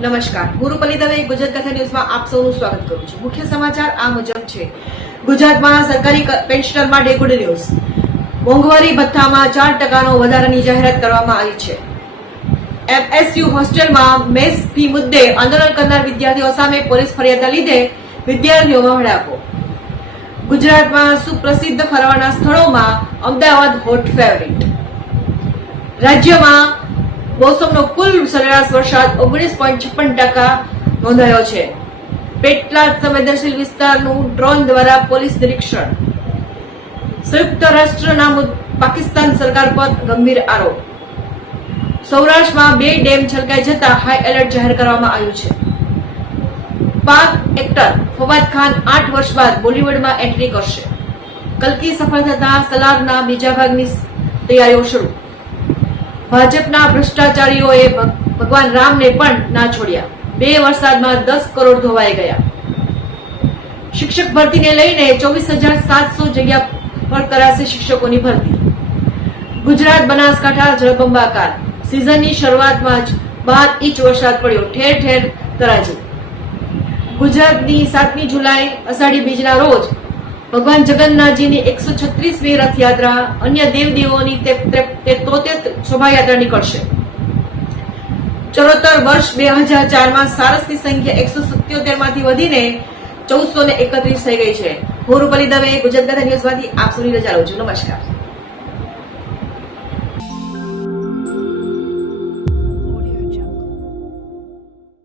નમસ્કાર. ગુરુપલી દવે ગુજરાત કથા ન્યૂઝમાં આપ સૌનું સ્વાગત કરું છું. મુખ્ય સમાચાર આ મુજબ છે. ગુજરાતમાં સરકારી પેન્શનરમાં ગુડ ન્યૂઝ. મોંઘવારી ભથ્થામાં ચાર ટકાનો વધારાની જાહેરાત કરવામાં આવી છે. એમએસયુ હોસ્ટેલમાં મેસ ફી મુદ્દે આંદોલન કરનાર વિદ્યાર્થીઓ સામે પોલીસ ફરિયાદના લીધે વિદ્યાર્થીઓમાં હડાકો ગુજરાતમાં સુપ્રસિદ્ધ ફરવાના સ્થળોમાં અમદાવાદ હોટ ફેવરિટ. રાજ્યમાં મોસમનો કુલ સરેરાશ વરસાદ ઓગણીસ પોઈન્ટ છપ્પન ટકા નોંધાયો છે. પેટલા સંવેદનશીલ વિસ્તારનું ડ્રોન દ્વારા પોલીસ નિરીક્ષણ. સંયુક્ત રાષ્ટ્રના પાકિસ્તાન સરકાર પર ગંભીર આરોપ. સૌરાષ્ટ્રમાં બે ડેમ છલકાઈ જતા હાઈ એલર્ટ જાહેર કરવામાં આવ્યું છે. પાક એક્ટર ફવાદ ખાન આઠ વર્ષ બાદ બોલીવુડમાં એન્ટ્રી કરશે. કલકી સફળ થતા સલાદના બીજા ભાગની તૈયારીઓ શરૂ. ભાજપના ભ્રષ્ટાચારીઓએ ભગવાન રામને પણ ના છોડ્યા. બે વરસાદમાં દસ કરોડ ધોવાઈ ગયા. શિક્ષક ભરતીને લઈને ચોવીસ હજાર સાતસો જગ્યા પર કરાશે શિક્ષકોની ભરતી. ગુજરાત બનાસકાંઠા જળબંબાકાર. સિઝનની શરૂઆતમાં જ બાર ઇંચ વરસાદ પડ્યો. ઠેર ઠેર તરાજુ. ગુજરાતની સાતમી જુલાઈ અષાઢી બીજના રોજ ભગવાન જગન્નાથજીની એકસો છત્રીસમી રથયાત્રા અન્ય દેવદેવોની તોતેર શોભાયાત્રા નીકળશે. ચરોતર વર્ષ બે હજાર ચારમાં સારસની સંખ્યા એકસો સત્યોતેરમાંથી વધીને ચૌદસો ને એકત્રીસ થઈ ગઈ છે. હું રૂપલી દવે, ગુજરાત ન્યૂઝમાંથી આપ સૌની રજા લઉં છું. નમસ્કાર.